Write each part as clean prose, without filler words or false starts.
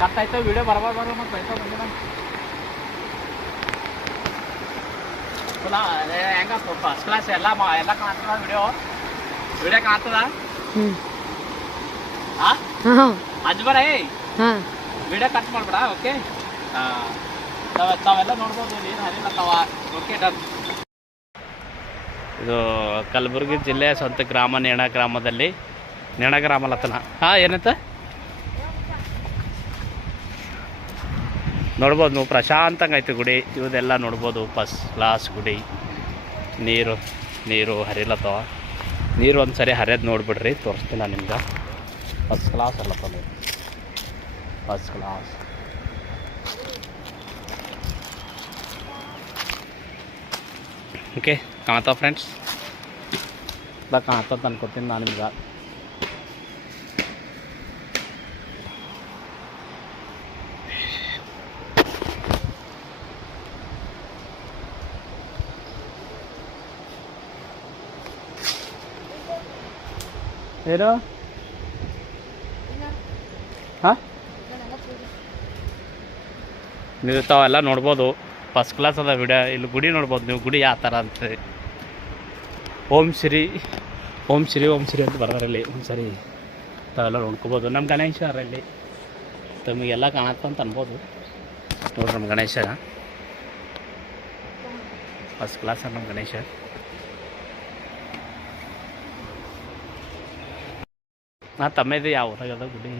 Cut ಆಯ್ತು video ಬರ್ಬಾರ್ದು ಮತ್ತು ಆಯ್ತು ಬಂದಿನ ಹೆಂಗ ಫಸ್ಟ್ ಕ್ಲಾಸ್ ಎಲ್ಲ ಕಾಣ್ತದ ವಿಡಿಯೋ ಕಾಣ್ತದ ಅಜ್ಬರ ವಿಡಿಯೋ ಕಟ್ ಮಾಡ್ಬೇಡ ಓಕೆ ತಾವೆಲ್ಲ ನೋಡ್ಬೋದು ನೀರು ಹರಿಲತ್ತವ ಓಕೆ ಡನ್. ಇದು ಕಲಬುರಗಿ ಜಿಲ್ಲೆಯ ಸ್ವಂತ ಗ್ರಾಮ ನೇಣ ಗ್ರಾಮದಲ್ಲಿ ನೇಣ ಗ್ರಾಮ ಅಲ್ಲತ್ತನ ಏನಂತ ನೋಡ್ಬೋದು ನೀವು ಪ್ರಶಾಂತಂಗೆ ಐತಿ ಗುಡಿ ಇವದೆಲ್ಲ ನೋಡ್ಬೋದು ಫಸ್ಟ್ ಕ್ಲಾಸ್ ಗುಡಿ. ನೀರು ಹರಿಲತ್ತವ ನೀರು ಒಂದು ಸರಿ ಹರಿಯೋದು ನೋಡ್ಬಿಡ್ರಿ ತೋರಿಸ್ತೀನಿ ನಾನು ನಿಮ್ಗೆ. ಫಸ್ಟ್ ಕ್ಲಾಸ್ ಅಲ್ಲಪ್ಪ ನೀವು ಫಸ್ಟ್ ಕ್ಲಾಸ್. ಓಕೆ ಕಾಣ್ತಾವ ಫ್ರೆಂಡ್ಸ್ ಕಾಣ್ತಂತ ಅನ್ಕೊತೀನಿ ನಾನು ನಿಮ್ಗೆ. ಏನು ಹಾಂ ನೀವು ತಾವೆಲ್ಲ ನೋಡ್ಬೋದು ಫಸ್ಟ್ ಕ್ಲಾಸ್ ಅದ ವಿಡಿಯೋ. ಇಲ್ಲಿ ಗುಡಿ ನೋಡ್ಬೋದು ನೀವು ಗುಡಿ ಯಾವ ಥರ ಅಂತ ಓಂ ಶ್ರೀ ಅಂತ ಬರ್ದಾರಲ್ಲಿ ಒಂದು ಸರಿ ತಾವೆಲ್ಲ ನೋಡ್ಕೋಬೋದು. ನಮ್ಮ ಗಣೇಶರಲ್ಲಿ ತಮಗೆಲ್ಲ ಕಾಣತ್ತಂತ ಅನ್ಬೋದು ನೋಡ್ರಿ. ನಮ್ಮ ಗಣೇಶ ಫಸ್ಟ್ ಕ್ಲಾಸ್ ನಮ್ಮ ಗಣೇಶ. ತಮ್ಮದು ಯಾವ ಊರಾಗದ ಗುಡಿ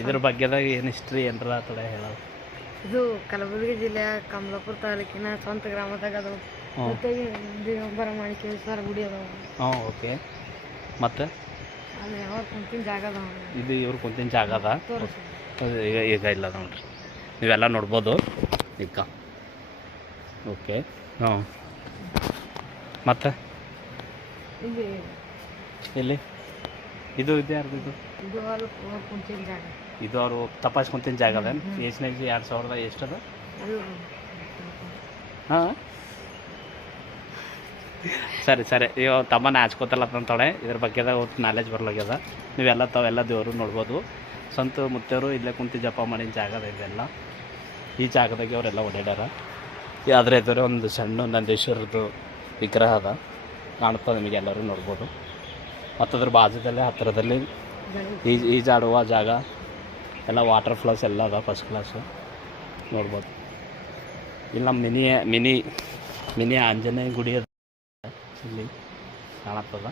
ಇದ್ರ ಬಗ್ಗೆದಾಗ ಏನು ಹಿಸ್ಟ್ರಿ ಏನಾರ ಥೋಡೆ ಹೇಳೋದು. ಇದು ಕಲಬುರಗಿ ಜಿಲ್ಲೆಯ ಕಮಲಾಪುರ ತಾಲೂಕಿನ ಸ್ವಂತ ಗ್ರಾಮದಾಗ ಅದು ದಿಗಂಬರ ಮಾಣಿಕೇಶ್ವರ ಗುಡಿ ಅದಾವ. ಓಕೆ ಮತ್ತು ಅಲ್ಲಿ ಯಾವ ಕುಂತಿನ ಜಾಗ ಅದಾವ. ಇದು ಇವ್ರು ಕುಂತಿನ ಜಾಗ ಅದ ಈಗ ಇಲ್ಲ ನೋಡ್ರಿ ನೀವೆಲ್ಲ ನೋಡ್ಬೋದು ಈಗ. ಓಕೆ ಮತ್ತು ಇಲ್ಲಿ ಇದು ಯಾರ್ದು ಇದು ಕುಂತಿನ ಜಾಗ. ಇದು ಅವರು ತಪಾಸ್ ಕುಂತಿನ ಜಾಗ ಅದ. ಎಷ್ಟನೇ 2000 ಎಷ್ಟದ ಹಾಂ ಸರಿ ಇವ ತಮ್ಮನ ಹಚ್ಕೋತಲ್ಲ ಅಂತಂತೊಳೆ ಇದ್ರ ಬಗ್ಗೆದಾಗ ನಾಲೆಜ್ ಬರ್ಲಾಗ್ಯದ. ನೀವೆಲ್ಲ ತಾವೆಲ್ಲ ದೇವರು ನೋಡ್ಬೋದು. ಸ್ವಂತ ಮುತ್ತವರು ಇಲ್ಲೇ ಕುಂತಿ ಜಪ ಮಾಡಿನ ಜಾಗ ಅದ. ಇದೆಲ್ಲ ಈ ಜಾಗದಾಗೆ ಅವರೆಲ್ಲ ಓಡಾಡ್ಯಾರ. ಅದ್ರ ಎದುರು ಒಂದು ಸಣ್ಣ ನಂದೀಶ್ವರದ್ದು ವಿಗ್ರಹ ಅದ ಕಾಣ್ತದೆ ನಿಮಗೆಲ್ಲರೂ ನೋಡ್ಬೋದು. ಮತ್ತು ಅದ್ರ ಬಾಜುದಲ್ಲೇ ಹತ್ತಿರದಲ್ಲಿ ಈಜಾಡುವ ಜಾಗ ಎಲ್ಲ ವಾಟರ್ ಫ್ಲಾಸ್ ಎಲ್ಲ ಅದ ಫಸ್ಟ್ ಕ್ಲಾಸು ನೋಡ್ಬೋದು. ಇಲ್ಲಿ ನಮ್ಮ ಮಿನಿ ಆಂಜನೇಯ ಗುಡಿ ಅದ ಇಲ್ಲಿ ಕಾಣತ್ತದ.